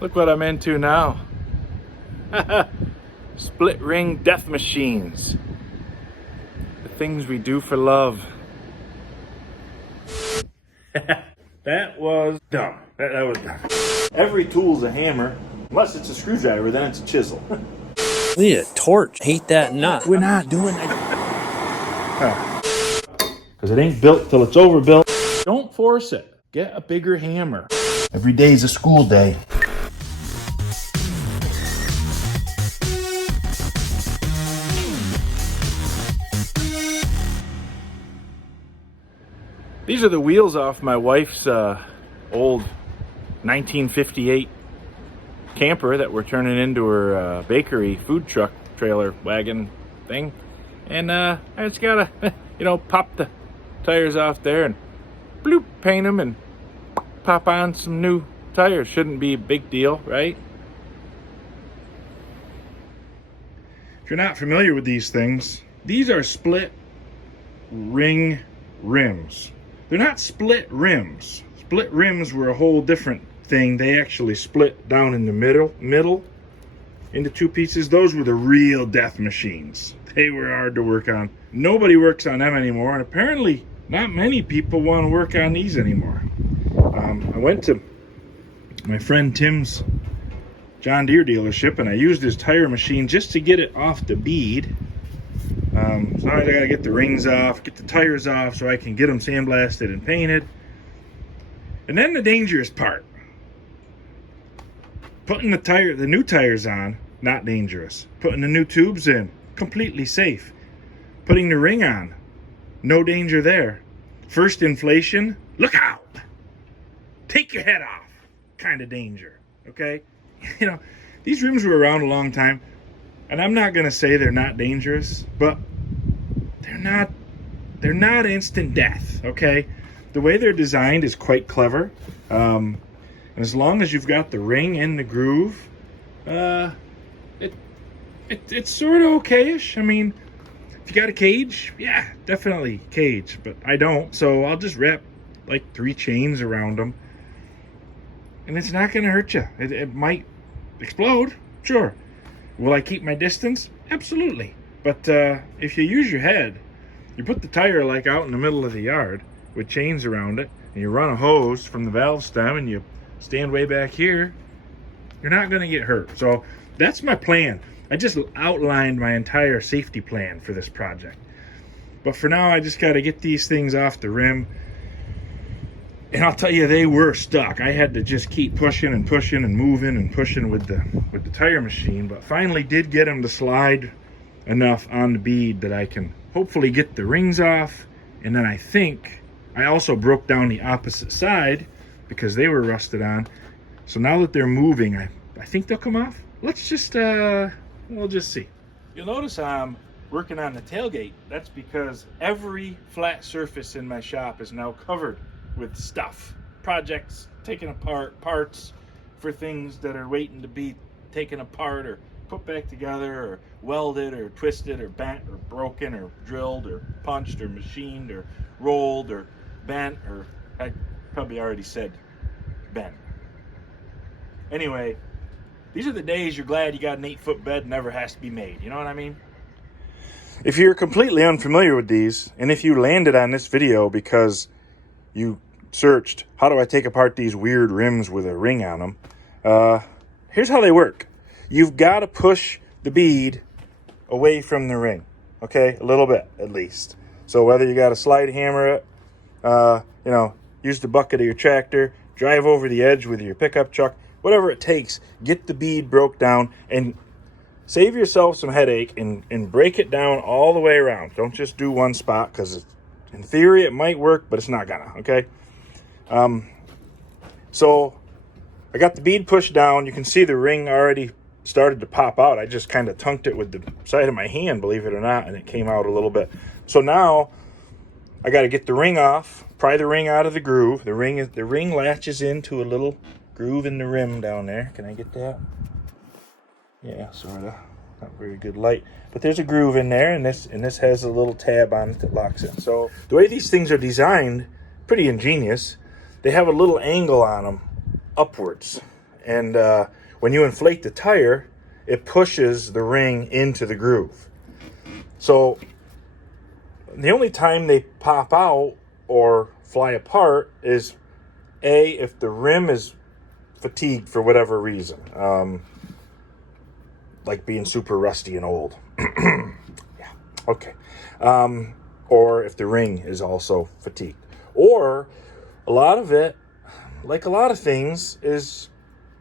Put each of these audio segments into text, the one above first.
Look what I'm into now. Split ring death machines. The things we do for love. That was dumb. That was dumb. Every tool's a hammer. Unless it's a screwdriver, then it's a chisel. We need a torch. Hate that nut. We're not doing that. Because it ain't built till it's overbuilt. Don't force it. Get a bigger hammer. Every day's a school day. These are the wheels off my wife's old 1958 camper that we're turning into her bakery food truck trailer wagon thing. And I just gotta, pop the tires off there and bloop, paint them and pop on some new tires. Shouldn't be a big deal, right? If you're not familiar with these things, these are split ring rims. They're not split rims. Split rims were a whole different thing. They actually split down in the middle into two pieces. Those were the real death machines. They were hard to work on. Nobody works on them anymore, and apparently not many people want to work on these anymore. I went to my friend Tim's John Deere dealership, and I used his tire machine just to get it off the bead. So now I gotta get the rings off, get the tires off so I can get them sandblasted and painted. And then the dangerous part. Putting the new tires on, not dangerous. Putting the new tubes in, completely safe. Putting the ring on, no danger there. First inflation, look out! Take your head off, kind of danger, okay? These rims were around a long time, and I'm not gonna say they're not dangerous, but they're not instant death, okay? The way they're designed is quite clever. And as long as you've got the ring in the groove, it's sort of okay-ish. I mean, if you got a cage, yeah, definitely cage, but I don't, so I'll just wrap like 3 chains around them, and it's not gonna hurt you. It might explode, sure. Will I keep my distance? Absolutely. But if you use your head, you put the tire like out in the middle of the yard with chains around it, and you run a hose from the valve stem and you stand way back here, you're not going to get hurt. So that's my plan. I just outlined my entire safety plan for this project. But for now, I just got to get these things off the rim. And I'll tell you, they were stuck. I had to just keep pushing and pushing and moving and pushing with the tire machine, but finally did get them to slide enough on the bead that I can hopefully get the rings off. And then I think I also broke down the opposite side because they were rusted on. So now that they're moving, I think they'll come off. Let's just, we'll just see. You'll notice I'm working on the tailgate. That's because every flat surface in my shop is now covered with stuff, projects, taken apart, parts for things that are waiting to be taken apart or put back together or welded or twisted or bent or broken or drilled or punched or machined or rolled or bent, or I probably already said bent. Anyway, these are the days you're glad you got an 8-foot bed and never has to be made. You know what I mean? If you're completely unfamiliar with these, and if you landed on this video because you searched, how do I take apart these weird rims with a ring on them? Here's how they work. You've got to push the bead away from the ring, okay? A little bit, at least. So whether you got to slide hammer it, use the bucket of your tractor, drive over the edge with your pickup truck, whatever it takes, get the bead broke down and save yourself some headache and break it down all the way around. Don't just do one spot, because in theory it might work, but it's not gonna, okay? So I got the bead pushed down. You can see the ring already started to pop out. I just kind of tunked it with the side of my hand, believe it or not, and it came out a little bit. So now I got to get the ring off, pry the ring out of the groove. The ring latches into a little groove in the rim down there. Can I get that? Yeah, sort of. Not very good light, but there's a groove in there, and this has a little tab on it that locks it. So the way these things are designed, pretty ingenious. They have a little angle on them upwards, and when you inflate the tire, it pushes the ring into the groove. So the only time they pop out or fly apart is if the rim is fatigued for whatever reason, like being super rusty and old. Yeah, okay. Or if the ring is also fatigued. Or a lot of it, like a lot of things, is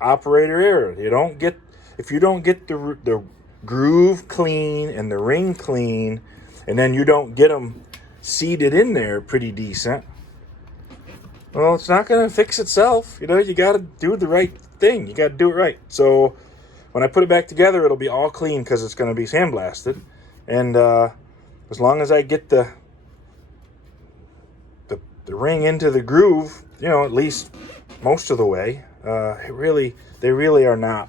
operator error. If you don't get the groove clean and the ring clean, and then you don't get them seated in there pretty decent, well, it's not going to fix itself. You got to do the right thing. You got to do it right. So when I put it back together, it'll be all clean because it's going to be sandblasted. And as long as I get the ring into the groove, at least most of the way, they really are not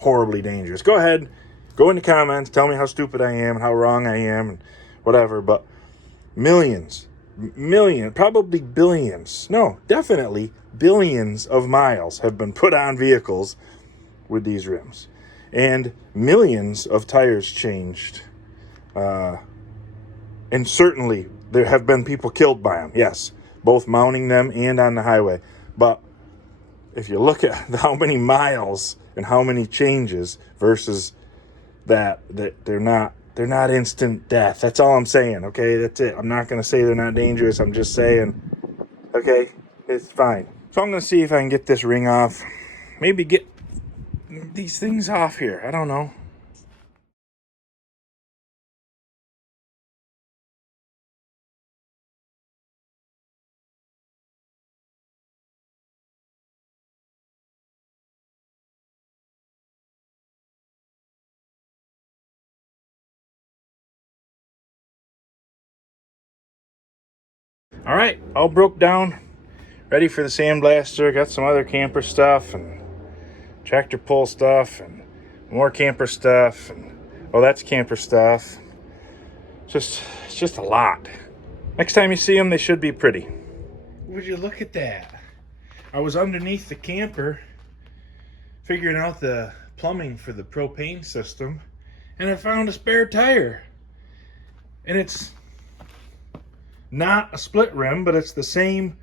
horribly dangerous. Go ahead, go in the comments, tell me how stupid I am and how wrong I am and whatever, but millions, probably billions, no, definitely billions of miles have been put on vehicles with these rims, and millions of tires changed, and certainly there have been people killed by them, yes, both mounting them and on the highway. But if you look at how many miles and how many changes versus that they're not instant death. That's all I'm saying, okay? That's it. I'm not going to say they're not dangerous. I'm just saying, okay, it's fine. So I'm going to see if I can get this ring off. Maybe get these things off here. I don't know. All right, all broke down, ready for the sandblaster. Got some other camper stuff and tractor pull stuff and more camper stuff, and that's camper stuff. It's just a lot. Next time you see them, they should be pretty. Would you look at that? I was underneath the camper figuring out the plumbing for the propane system, and I found a spare tire. And it's not a split rim, but it's the same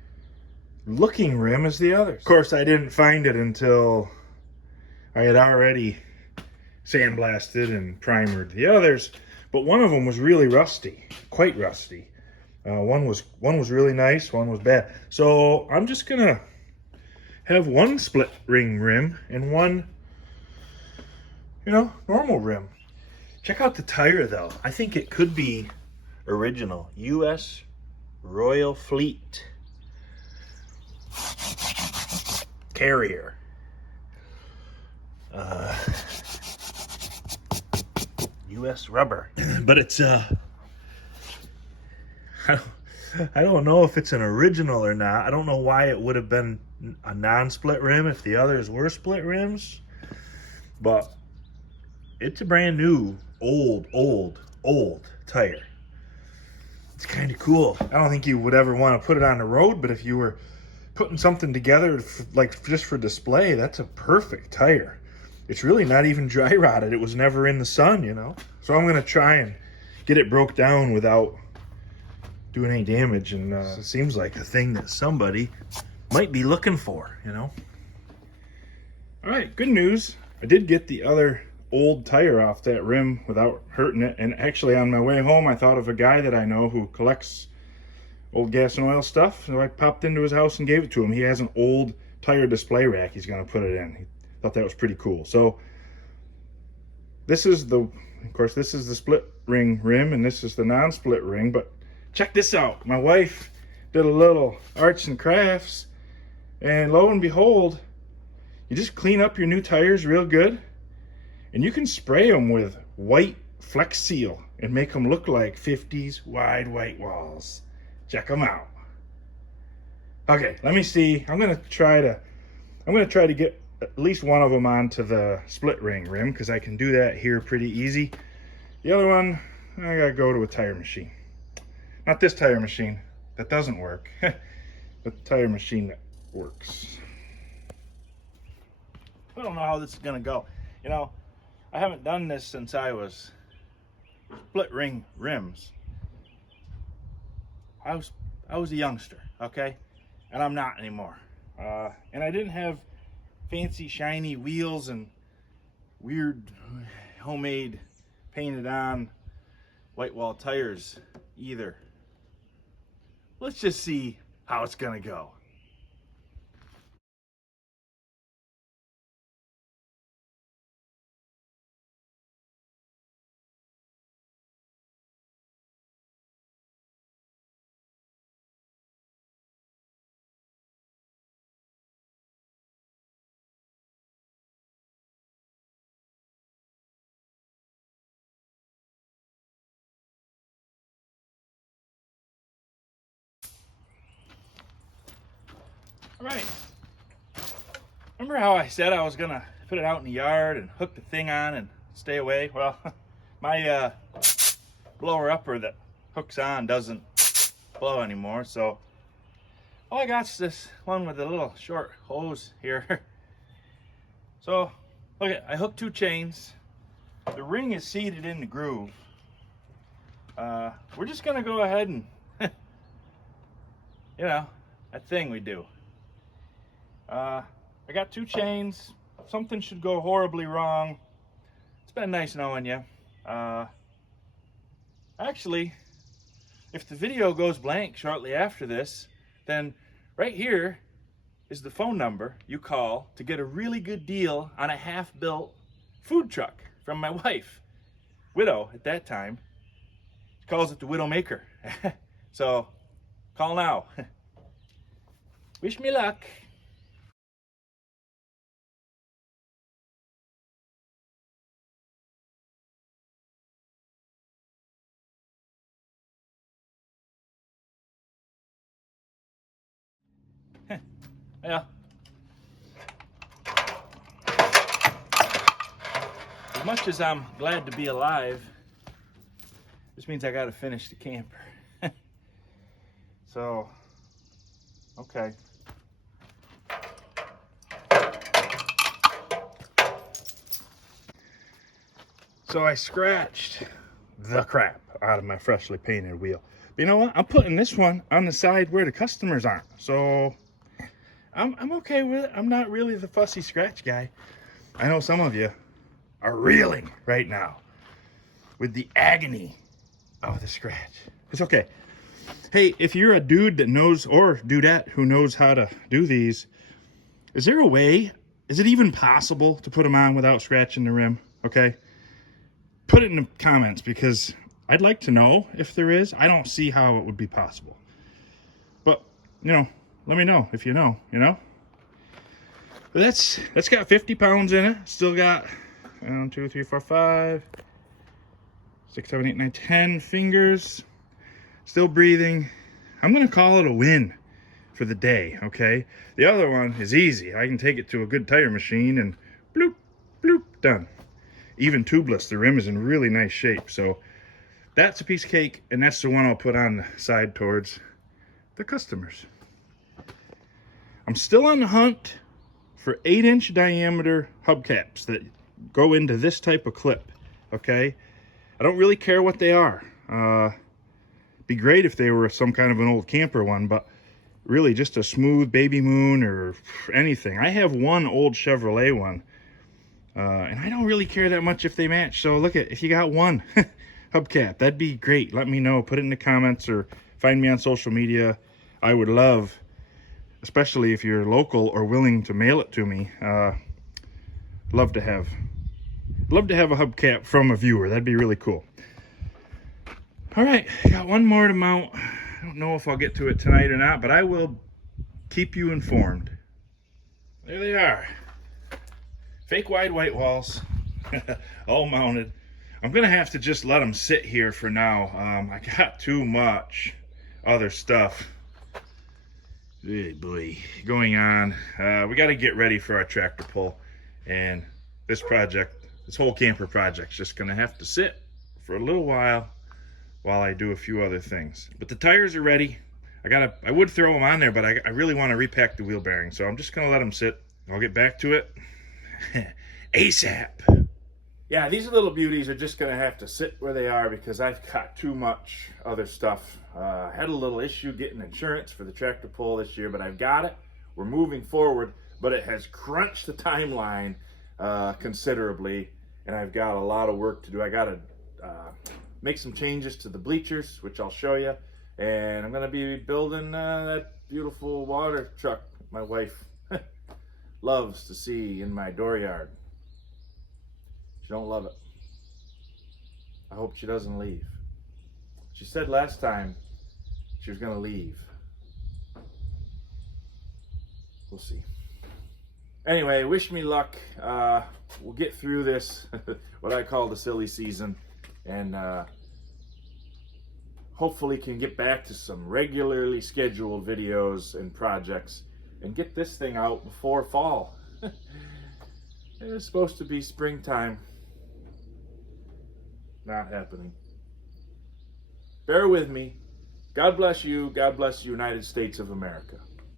looking rim as the others. Of course, I didn't find it until I had already sandblasted and primered the others, but one of them was really rusty, quite rusty. One was really nice, one was bad. So I'm just gonna have one split ring rim and one, normal rim. Check out the tire though. I think it could be original U.S. Royal Fleet Carrier. U.S. rubber. But it's I don't know if it's an original or not. I don't know why it would have been a non-split rim if the others were split rims. But it's a brand new, old tire. It's kind of cool. I don't think you would ever want to put it on the road, but if you were putting something together like just for display, that's a perfect tire. It's really not even dry rotted. It was never in the sun, So I'm gonna try and get it broke down without doing any damage, and it seems like a thing that somebody might be looking for, All right, good news. I did get the other old tire off that rim without hurting it, and actually on my way home I thought of a guy that I know who collects old gas and oil stuff, so I popped into his house and gave it to him. He has an old tire display rack he's going to put it in. He thought that was pretty cool. So this is the split ring rim, and this is the non-split ring, but check this out. My wife did a little arts and crafts, and lo and behold, you just clean up your new tires real good, and you can spray them with white Flex Seal and make them look like 50s wide white walls. Check them out. Okay, let me see. I'm gonna try to get at least one of them onto the split ring rim, because I can do that here pretty easy. The other one, I gotta go to a tire machine. Not this tire machine, that doesn't work, but the tire machine that works. I don't know how this is gonna go. You know, I haven't done this since I was split ring rims. I was a youngster, okay? And I'm not anymore. And I didn't have fancy shiny wheels and weird homemade painted on white wall tires either. Let's just see how it's gonna go. All right. Remember how I said I was gonna put it out in the yard and hook the thing on and stay away? Well, my blower upper that hooks on doesn't blow anymore, so all I got is this one with a little short hose here. So, look, I hooked 2 chains. The ring is seated in the groove. We're just gonna go ahead and, you know, that thing we do. I got 2 chains. Something should go horribly wrong. It's been nice knowing you. Actually, if the video goes blank shortly after this, then right here is the phone number you call to get a really good deal on a half-built food truck from my wife. Widow at that time. She calls it the Widow Maker. So, call now. Wish me luck. Yeah. As much as I'm glad to be alive, this means I gotta finish the camper. So, okay. So I scratched the crap out of my freshly painted wheel. But you know what? I'm putting this one on the side where the customers aren't. So I'm okay with it. I'm not really the fussy scratch guy. I know some of you are reeling right now with the agony of the scratch. It's okay. Hey, if you're a dude that knows, or dudette who knows how to do these, is there a way? Is it even possible to put them on without scratching the rim? Okay. Put it in the comments because I'd like to know if there is. I don't see how it would be possible. But, you know, let me know if you know, But that's got 50 pounds in it. Still got 1, 2, 3, 4, 5, 6, 7, 8, 9, 10 fingers. Still breathing. I'm going to call it a win for the day, okay? The other one is easy. I can take it to a good tire machine and bloop, bloop, done. Even tubeless, the rim is in really nice shape. So that's a piece of cake, and that's the one I'll put on the side towards the customers. I'm still on the hunt for 8-inch diameter hubcaps that go into this type of clip, okay? I don't really care what they are. Be great if they were some kind of an old camper one, but really just a smooth Baby Moon or anything. I have one old Chevrolet one, and I don't really care that much if they match. So look, if you got one hubcap, that'd be great. Let me know. Put it in the comments or find me on social media. I would love, especially if you're local or willing to mail it to me, love to have a hubcap from a viewer. That'd be really cool. All right, got one more to mount. I don't know if I'll get to it tonight or not, but I will keep you informed. There they are. Fake wide white walls, all mounted. I'm gonna have to just let them sit here for now. I got too much other stuff. Hey boy, going on. We got to get ready for our tractor pull, and this whole camper project's just gonna have to sit for a little while I do a few other things. But the tires are ready. I would throw them on there, but I really want to repack the wheel bearings, so I'm just gonna let them sit. I'll get back to it ASAP. Yeah, these little beauties are just going to have to sit where they are because I've got too much other stuff. I had a little issue getting insurance for the tractor pull this year, but I've got it. We're moving forward, but it has crunched the timeline considerably, and I've got a lot of work to do. I got to make some changes to the bleachers, which I'll show you, and I'm going to be building that beautiful water truck my wife loves to see in my dooryard. She don't love it. I hope she doesn't leave. She said last time she was going to leave. We'll see. Anyway, wish me luck. We'll get through this, what I call the silly season, and hopefully can get back to some regularly scheduled videos and projects and get this thing out before fall. It was supposed to be springtime. Not happening. Bear with me. God bless you. God bless the United States of America.